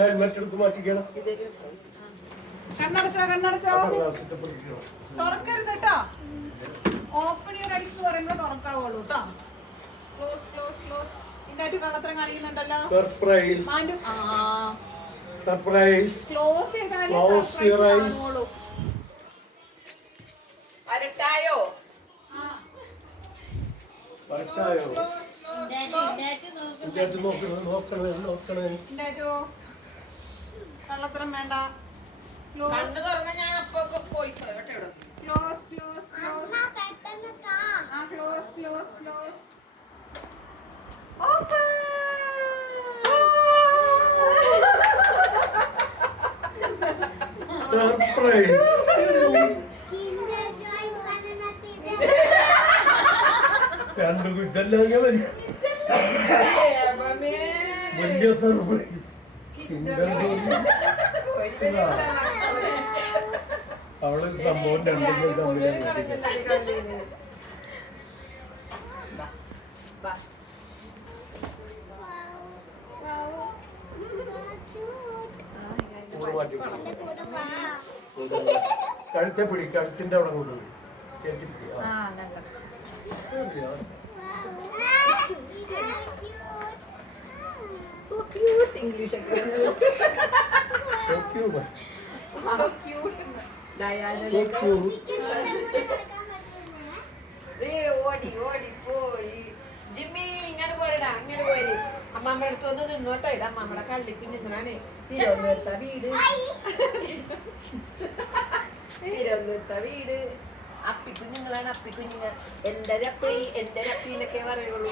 Helmet എടുത്ത് മാറ്റിക്കണം. കണ്ണടച്ചോ കണ്ണടച്ചോ, തുറക്കരുത് കേട്ടോ. Open your eyes പറയുമ്പോൾ തുറക്കാവുള്ളൂ കേട്ടോ. Close close close. ഇതിന്റെ കള്ളത്തരം കാണിക്കുന്നുണ്ടല്ലോ. Surprise surprise. ക്ലോസ് ചെയ്താലേ കാണുള്ളൂ. വരട്ടായോ വരട്ടായോ? കള്ളത്തരം വേണ്ട. കണ്ണു തുറന്ന ഞാൻ അപ്പൊ പോയി close close close close close close. Open. Surprise. രണ്ടു ഇതെല്ലാം വലിയ സർപ്രൈസ്. അവള് സംഭവം രണ്ടും കഴുത്തെ പിടി, കഴുത്തിന്റെ അവിടെ കൊണ്ടുപോയി So cute. English ഒക്കെ. So cute. So cute. Diana. So cute. ഓടി ഓടി പോയി. ജിമ്മി ഇങ്ങനെ പോരടാ, ഇങ്ങനെ പോരി. അമ്മമ്മയുടെ അടുത്ത് വന്ന് നിന്നോട്ടോ. ഇത് അമ്മമ്മയുടെ കള്ളിക്ക് നിങ്ങളാണ്. തിരുവനന്തപുരത്തെ വീട്, തിരുവനന്തപുരത്തെ വീട്. അപ്പിക്കുഞ്ഞുങ്ങളാണ്, അപ്പിക്കുഞ്ഞുങ്ങൾ. എന്റെ രപ്പി, എന്റെ രപ്പിന്നൊക്കെ പറയുള്ളൂ.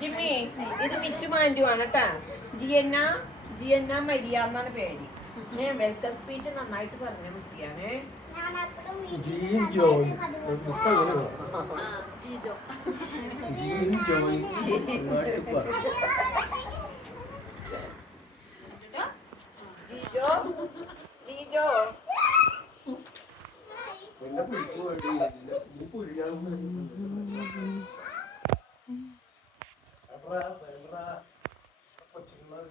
ജിമ്മി ഇത് മിച്ചു മാൻഡു ആണ് കേട്ടാ. ജിയന്ന മരിയ എന്നാണ് പേര്. വെൽക്കം സ്പീച്ച് നന്നായിട്ട് പറഞ്ഞ കുട്ടിയാണ്. ജിജോ കൊച്ചുങ്ങളെ